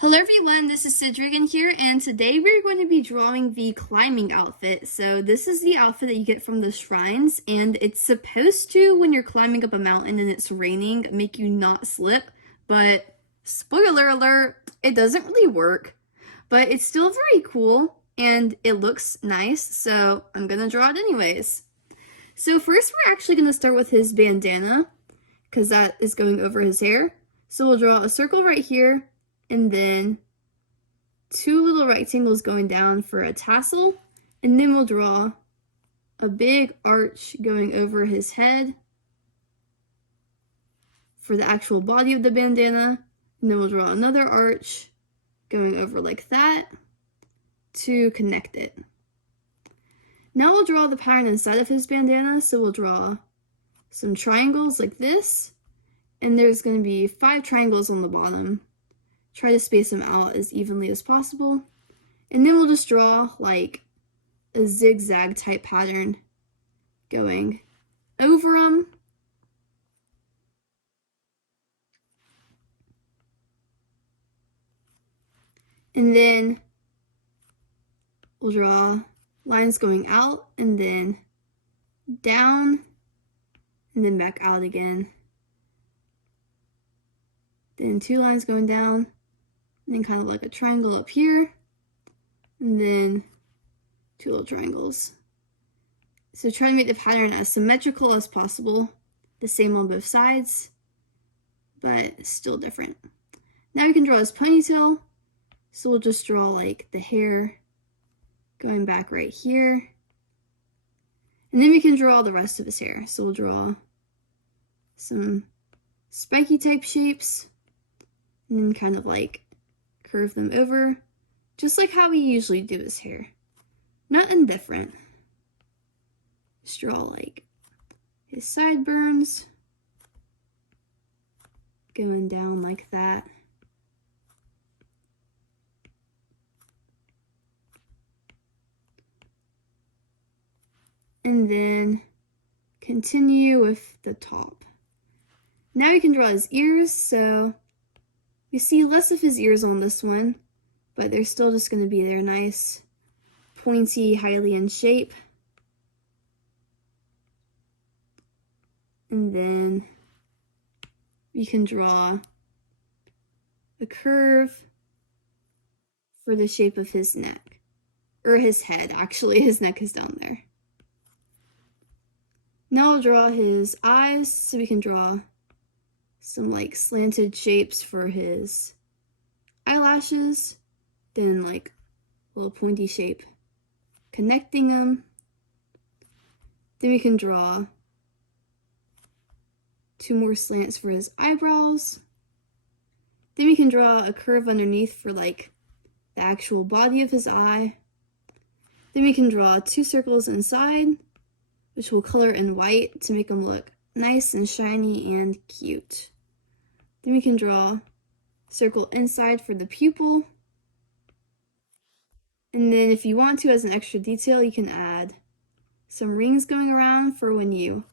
Hello everyone, this is Sidrigan here, and today we're going to be drawing the climbing outfit. So this is the outfit that you get from the shrines, and it's supposed to, when you're climbing up a mountain and it's raining, make you not slip. But spoiler alert, it doesn't really work. But it's still very cool, and it looks nice, so I'm gonna draw it anyways. So first we're actually gonna start with his bandana, because that is going over his hair. So we'll draw a circle right here, and then two little rectangles going down for a tassel, and then we'll draw a big arch going over his head for the actual body of the bandana, and then we'll draw another arch going over like that to connect it. Now we'll draw the pattern inside of his bandana, so we'll draw some triangles like this, and there's going to be 5 triangles on the bottom. Try to space them out as evenly as possible. And then we'll just draw like a zigzag type pattern going over them. And then we'll draw lines going out and then down and then back out again. Then 2 lines going down, and then kind of like a triangle up here, and then 2 little triangles. So try to make the pattern as symmetrical as possible, the same on both sides, but still different. Now we can draw his ponytail, so we'll just draw like the hair going back right here, and then we can draw the rest of his hair. So we'll draw some spiky type shapes, and then kind of like curve them over, just like how we usually do his hair. Nothing different. Just draw like his sideburns going down like that. And then continue with the top. Now we can draw his ears, so you see less of his ears on this one, but they're still just going to be there, nice, pointy, highly in shape. And then we can draw a curve for the shape of his neck, or his head, actually. His neck is down there. Now I'll draw his eyes, so we can draw some like slanted shapes for his eyelashes, then like a little pointy shape connecting them. Then we can draw 2 more slants for his eyebrows. Then we can draw a curve underneath for like the actual body of his eye. Then we can draw 2 circles inside, which we'll color in white to make them look nice and shiny and cute. Then we can draw a circle inside for the pupil. And then if you want to, as an extra detail, you can add some rings going around for when you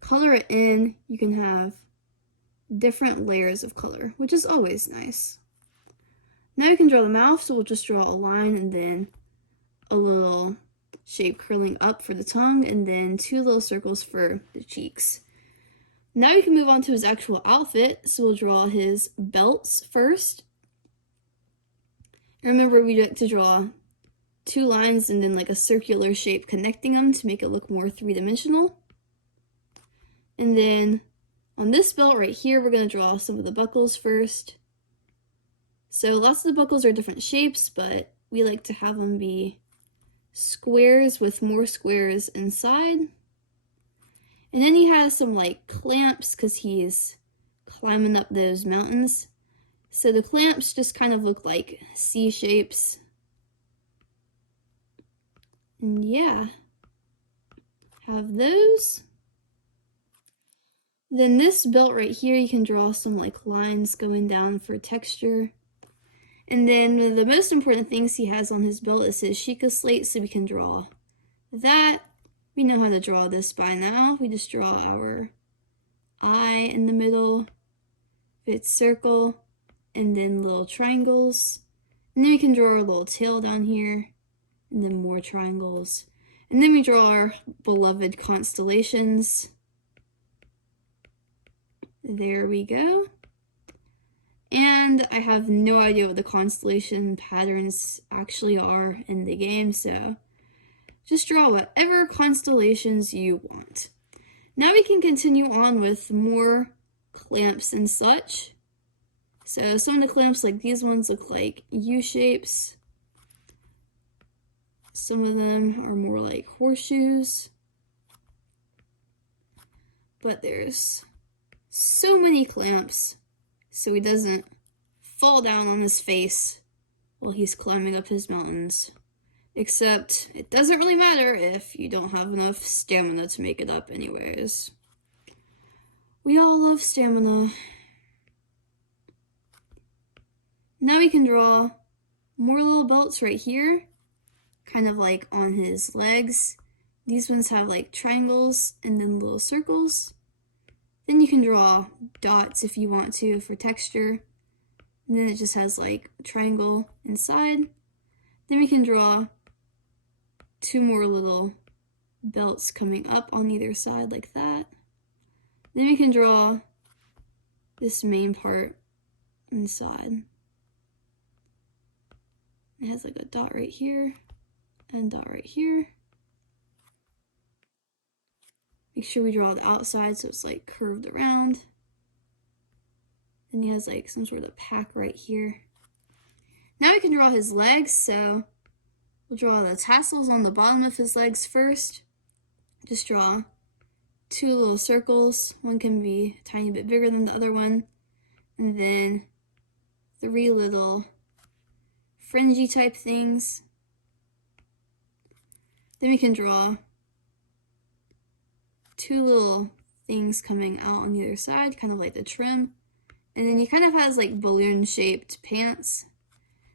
color it in, you can have different layers of color, which is always nice. Now you can draw the mouth, so we'll just draw a line and then a little shape curling up for the tongue, and then 2 little circles for the cheeks. Now we can move on to his actual outfit, so we'll draw his belts first. And remember, we like to draw 2 lines and then like a circular shape connecting them to make it look more 3-dimensional. And then on this belt right here, we're going to draw some of the buckles first. So lots of the buckles are different shapes, but we like to have them be squares with more squares inside. And then he has some like clamps because he's climbing up those mountains. So the clamps just kind of look like C shapes. And yeah, have those. Then this belt right here, you can draw some like lines going down for texture. And then one of the most important things he has on his belt is his Sheikah slate, so we can draw that. We know how to draw this by now. We just draw our eye in the middle, its circle, and then little triangles. And then we can draw our little tail down here, and then more triangles. And then we draw our beloved constellations. There we go. And I have no idea what the constellation patterns actually are in the game, so just draw whatever constellations you want. Now we can continue on with more clamps and such. So some of the clamps, like these ones, look like U-shapes. Some of them are more like horseshoes. But there's so many clamps so he doesn't fall down on his face while he's climbing up his mountains. Except it doesn't really matter if you don't have enough stamina to make it up anyways. We all love stamina. Now we can draw more little belts right here, kind of like on his legs. These ones have like triangles and then little circles. Then you can draw dots if you want to for texture. And then it just has like a triangle inside. Then we can draw two more little belts coming up on either side like that. Then we can draw this main part inside. It has like a dot right here and a dot right here. Make sure we draw the outside so it's like curved around. Then he has like some sort of pack right here. Now we can draw his legs, so we'll draw the tassels on the bottom of his legs first. Just draw two little circles. One can be a tiny bit bigger than the other one. And then three little fringy type things. Then we can draw two little things coming out on either side, kind of like the trim. And then he kind of has like balloon shaped pants.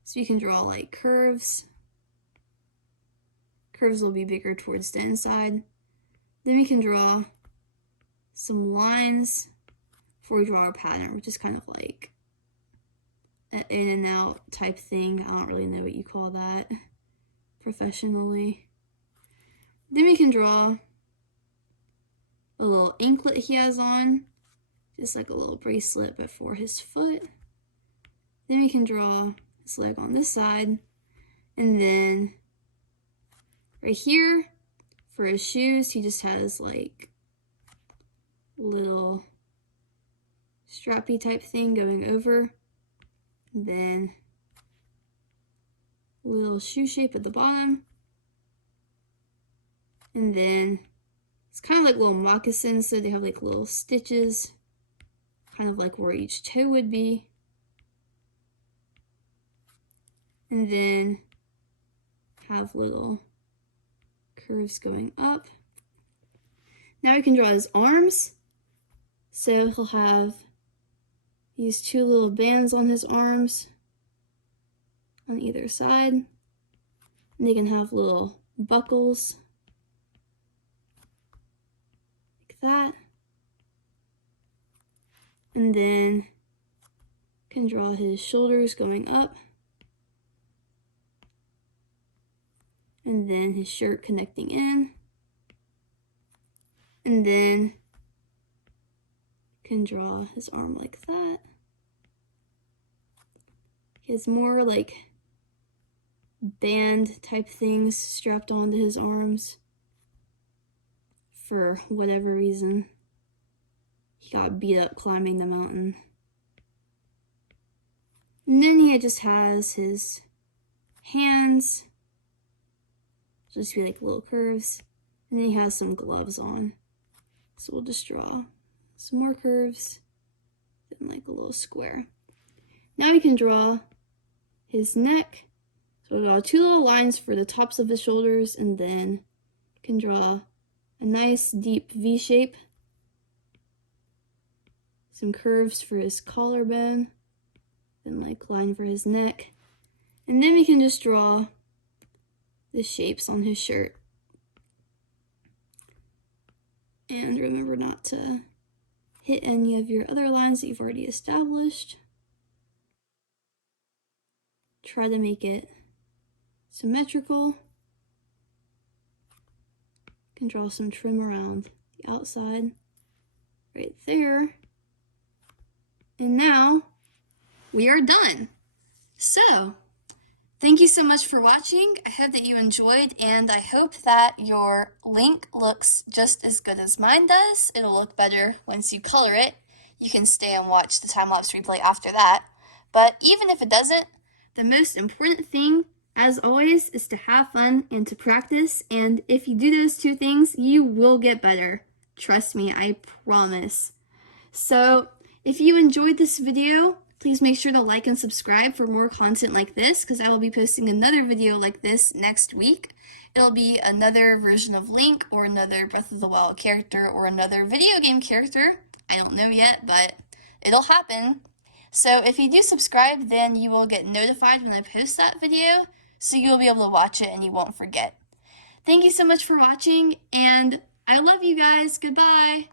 So you can draw like curves. Curves will be bigger towards the inside. Then we can draw some lines before we draw our pattern, which is kind of like an in and out type thing. I don't really know what you call that professionally. Then we can draw a little anklet he has on, just like a little bracelet but for his foot. Then we can draw his leg on this side, and then right here for his shoes he just has like little strappy type thing going over, and then little shoe shape at the bottom, and then it's kind of like little moccasins, so they have like little stitches, kind of like where each toe would be. And then have little curves going up. Now we can draw his arms. So he'll have these two little bands on his arms on either side. And they can have little buckles that, and then can draw his shoulders going up, and then his shirt connecting in, and then can draw his arm like that. He has more like band type things strapped onto his arms. For whatever reason, he got beat up climbing the mountain. And then he just has his hands, just be like little curves, and then he has some gloves on. So we'll just draw some more curves, then like a little square. Now we can draw his neck. So we'll draw two little lines for the tops of his shoulders, and then can draw a nice deep V shape, some curves for his collarbone, then like line for his neck, and then we can just draw the shapes on his shirt. And remember not to hit any of your other lines that you've already established. try to make it symmetrical. Can draw some trim around the outside right there. And now we are done. So, thank you so much for watching. I hope that you enjoyed, and I hope that your link looks just as good as mine does. It'll look better once you color it. You can stay and watch the time-lapse replay after that. But even if it doesn't, the most important thing, as always, is to have fun and to practice. And if you do those two things, you will get better. Trust me, I promise. So, if you enjoyed this video, please make sure to like and subscribe for more content like this, because I will be posting another video like this next week. It'll be another version of Link, or another Breath of the Wild character, or another video game character. I don't know yet, but it'll happen. So if you do subscribe, then you will get notified when I post that video, so you'll be able to watch it and you won't forget. Thank you so much for watching, and I love you guys. Goodbye.